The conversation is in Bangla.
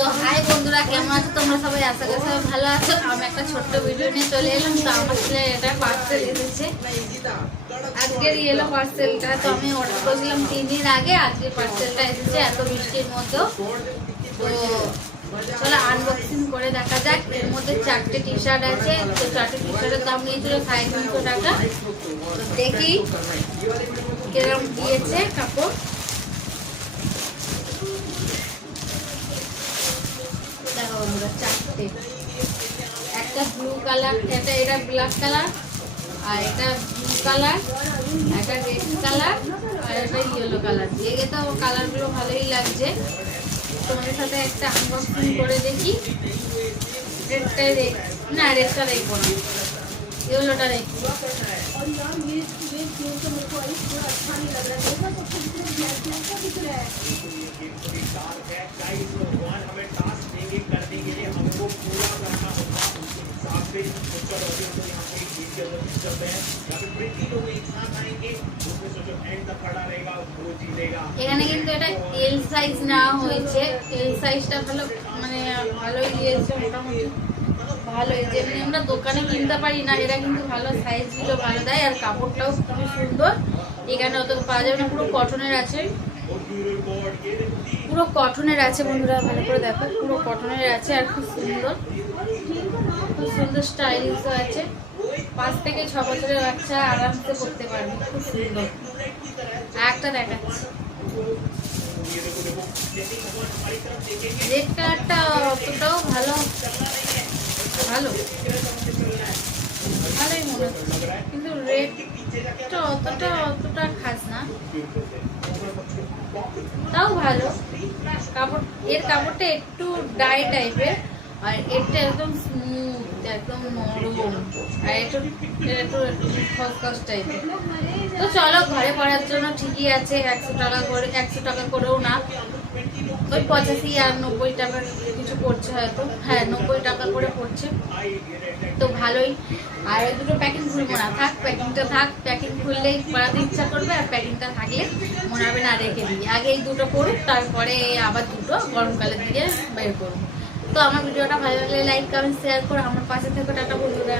তো হাই বন্ধুরা, কেমন আছো? তোমরা সবাই আশা করি সবাই ভালো আছো। আমি একটা ছোট্ট ভিডিও নিয়ে চলে এলাম, তো আমার ছেলে এটা পার্সেল এসেছে আজকের এলো পার্সেলটা তো আমি অর্ডার করেছিলাম তিন দিন আগে, আজকে পার্সেলটা এসেছে এত বৃষ্টির মধ্যেও তো চলো আনবক্সিং করে দেখা যাক। এর মধ্যে চারটে টি শার্ট আছে, তো চারটে টি শার্টের দাম নিয়েছিল সাড়ে তিনশো টাকা। দেখি কীরকম দিয়েছে কাপড় দেখো চারটে একটা ব্লু কালার এটা এটা ব্ল্যাক কালার আর এটা ব্লু কালার একটা রেড কালার আর এটা ইয়েলো কালার দেখে তো কালারগুলো ভালোই লাগছে। তোমাদের সাথে একটা আনবক্সিং করে দেখি। রেডটাই দেখ না রেডটা দেখব না। ইয়েলোটা দেখি এখানে কিন্তু এটা এল সাইজ নেওয়া হয়েছে। এল সাইজটা ভালো মানে ভালোই দিয়েছে মোটামুটি ভালোই যেমনি আমরা দোকানে কিনতে পারি না, এরা কিন্তু ভালো সাইজগুলো ভালো দেয়, আর কাপড়টাও খুবই সুন্দর। এখানে অত পাওয়া যাবে না, পুরো কটনের আছে। পুরো কটনের আছে বন্ধুরা, ভালো করে দেখো, পুরো কটনের আছে আর খুব সুন্দর। খুব সুন্দর স্টাইলিশ আছে। পাঁচ থেকে ছ বছরের বাচ্চা আরামসে করতে পারবে, খুব সুন্দর। একটা দেখাচ্ছি। অতটাও ভালো ভালো। ভালোই মনে কিন্তু রেডটা অতটা অতটা খাস না। তাও ভালো। কাপড় এর কাপড়টা একটু ডাই টাইপের আর এটা একদম স্মুথ একদম নরম, আর একটু একটু টাইপের তো চলো, ঘরে পড়ার জন্য ঠিকই আছে, একশো টাকা করে একশো টাকা করেও না। ওই পঁচাশি আর নব্বই টাকার কিছু পড়ছে হয়তো। হ্যাঁ নব্বই টাকা করে পড়ছে। তো ভালোই। আর ওই দুটো প্যাকিং খুলবো না। থাক প্যাকিংটা থাক প্যাকিং খুললেই পড়াতে ইচ্ছা করবে আর প্যাকিংটা থাকলে মনে হবে না রেখে দিই। আগে এই দুটো করুক তারপরে আবার দুটো গরমকালের দিকে বের করব। তো আমার ভিডিওটা ভালো লাগলে লাইক কমেন্ট শেয়ার করো। আমার পাশে থেকে, টাটা বন্ধুরা।